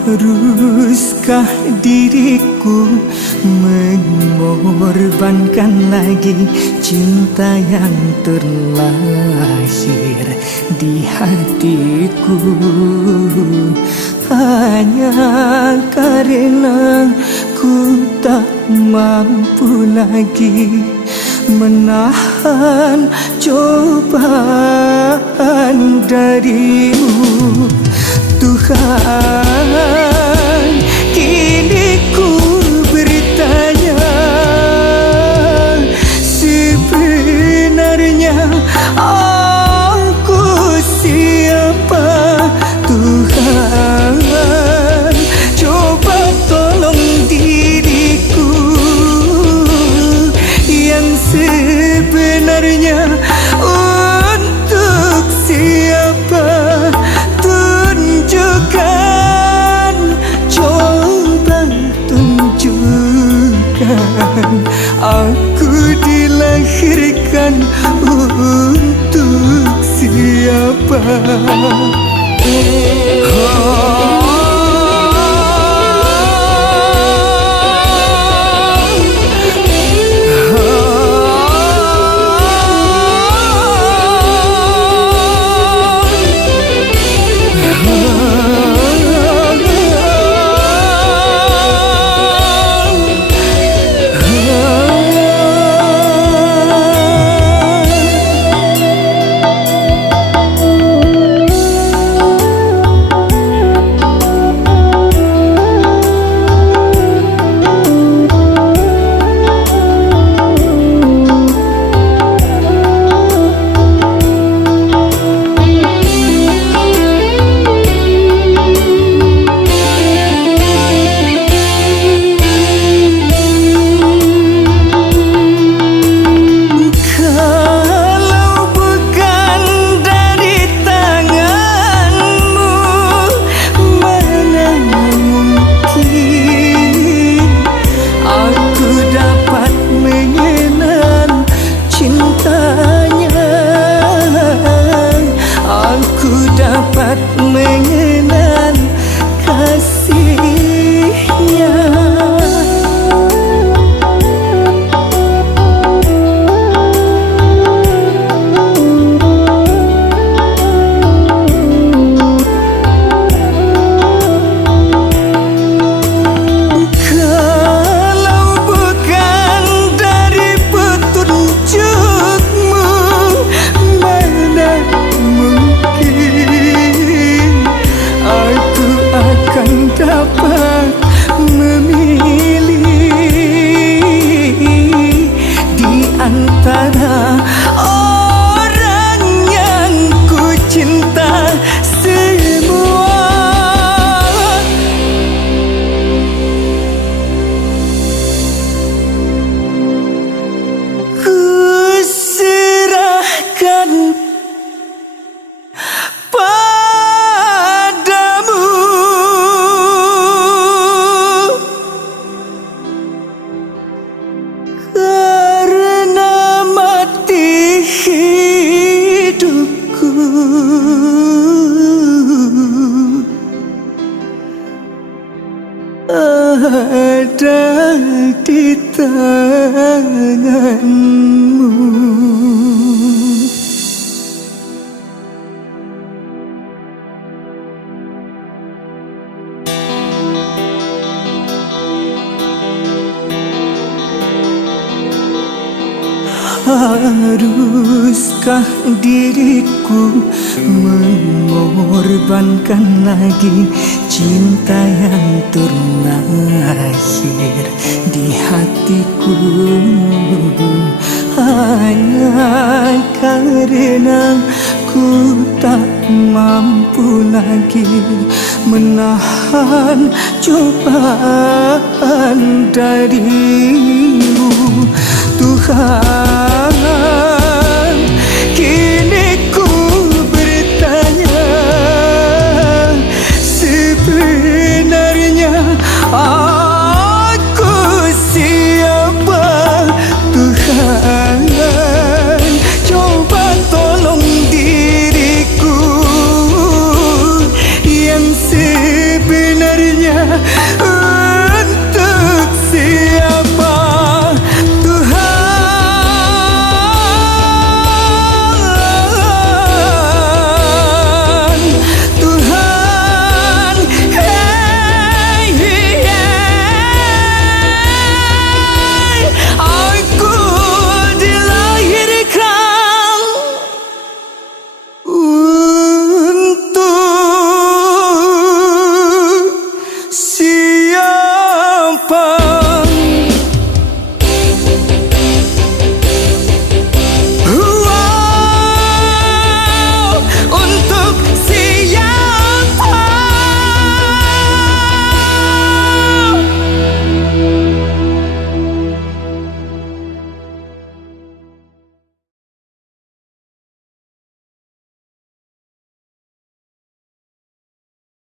Haruskah diriku mengorbankan lagi cinta yang terlahir di hatiku, hanya karena ku tak mampu lagi menahan cobaan darimu. Tuhan, kini ku bertanya, sebenarnya aku siapa? Tuhan, coba tolong diriku yang sebenarnya untuk siapa? Tunjukkan, coba tunjukkan, aku dilahirkan untuk siapa? Dapat mengenal kasihnya. Kalau bukan dari petunjukmu, mana aku akan dapat memilih di antara orang yang ku cinta semua. Ku serahkan karena mati hidupku ada di tanganmu. Haruskah diriku mengorbankan lagi cinta yang terlahir di hatiku, hanya karena ku tak mampu lagi menahan cobaan darimu. Tuhan,